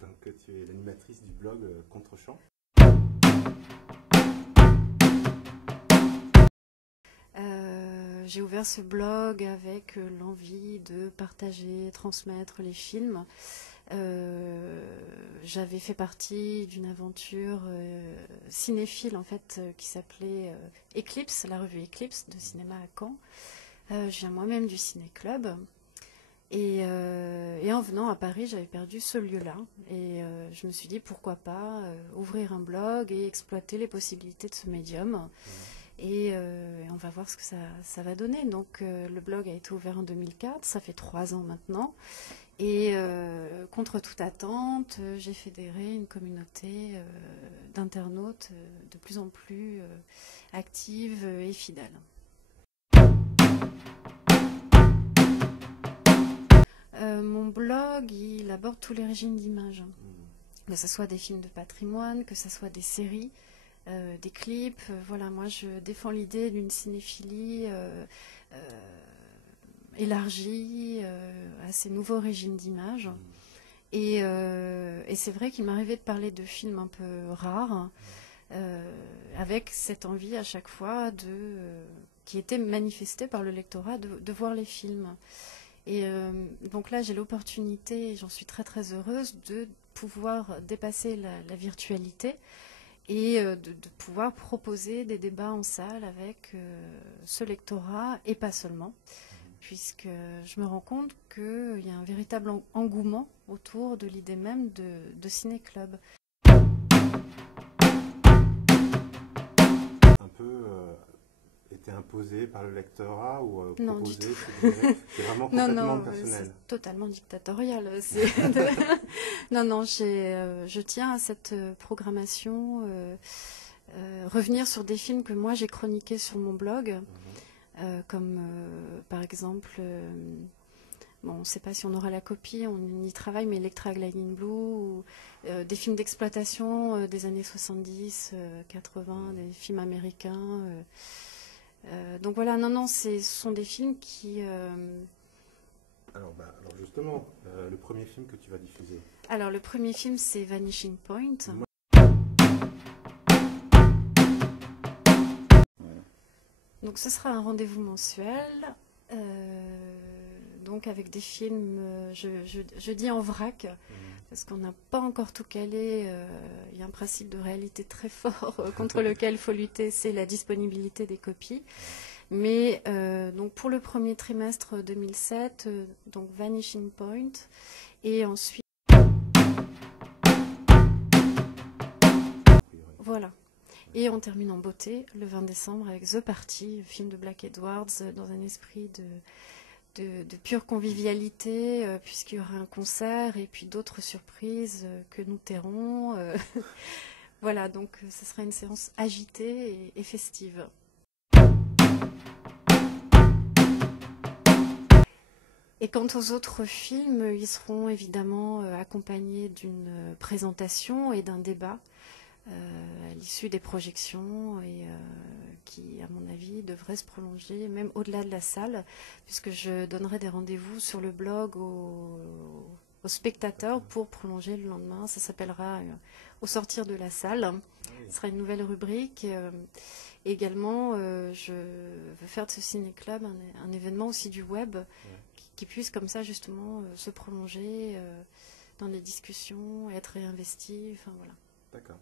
Donc tu es l'animatrice du blog Contre-champ. J'ai ouvert ce blog avec l'envie de partager, transmettre les films. J'avais fait partie d'une aventure cinéphile en fait qui s'appelait Eclipse, la revue Eclipse de cinéma à Caen. Je viens moi-même du ciné-club. Et en venant à Paris, j'avais perdu ce lieu-là. Et je me suis dit, pourquoi pas ouvrir un blog et exploiter les possibilités de ce médium. Et on va voir ce que ça va donner. Donc le blog a été ouvert en 2004, ça fait 3 ans maintenant. Et contre toute attente, j'ai fédéré une communauté d'internautes de plus en plus active et fidèle. Mon blog, il aborde tous les régimes d'images. Que ce soit des films de patrimoine, que ce soit des séries, des clips. Voilà, moi je défends l'idée d'une cinéphilie élargie à ces nouveaux régimes d'images. Et c'est vrai qu'il m'arrivait de parler de films un peu rares, avec cette envie à chaque fois qui était manifestée par le lectorat de voir les films. Et donc là, j'ai l'opportunité, et j'en suis très très heureuse, de pouvoir dépasser la virtualité et de pouvoir proposer des débats en salle avec ce lectorat et pas seulement, puisque je me rends compte qu'il y a un véritable engouement autour de l'idée même de ciné-club. Un peu été imposé par le lectorat ou Non, proposé, du c'est vraiment complètement personnel. C'est totalement dictatorial. Non, je tiens à cette programmation, revenir sur des films que moi j'ai chroniqués sur mon blog, comme par exemple, bon, on ne sait pas si on aura la copie, on y travaille, mais Electra Gliding Blue, ou des films d'exploitation des années 70, 80, des films américains. Donc voilà, non, ce sont des films qui... Alors justement, le premier film que tu vas diffuser. Alors le premier film, c'est Vanishing Point. Donc ce sera un rendez-vous mensuel, donc avec des films, je dis en vrac, parce qu'on n'a pas encore tout calé. Il y a un principe de réalité très fort contre lequel il faut lutter, c'est la disponibilité des copies. Mais donc pour le premier trimestre 2007, donc Vanishing Point, et ensuite... Voilà. Et on termine en beauté le 20 décembre avec The Party, film de Black Edwards, dans un esprit de pure convivialité, puisqu'il y aura un concert et puis d'autres surprises que nous tairons. Voilà, donc ce sera une séance agitée et festive. Et quant aux autres films, ils seront évidemment accompagnés d'une présentation et d'un débat à l'issue des projections et qui, à mon avis, devrait se prolonger même au-delà de la salle, puisque je donnerai des rendez-vous sur le blog aux spectateurs pour prolonger le lendemain. Ça s'appellera Au sortir de la salle. Ce sera une nouvelle rubrique. Également, je veux faire de ce ciné-club un événement aussi du web qui puisse comme ça justement se prolonger dans les discussions, être réinvesti. Enfin voilà. D'accord.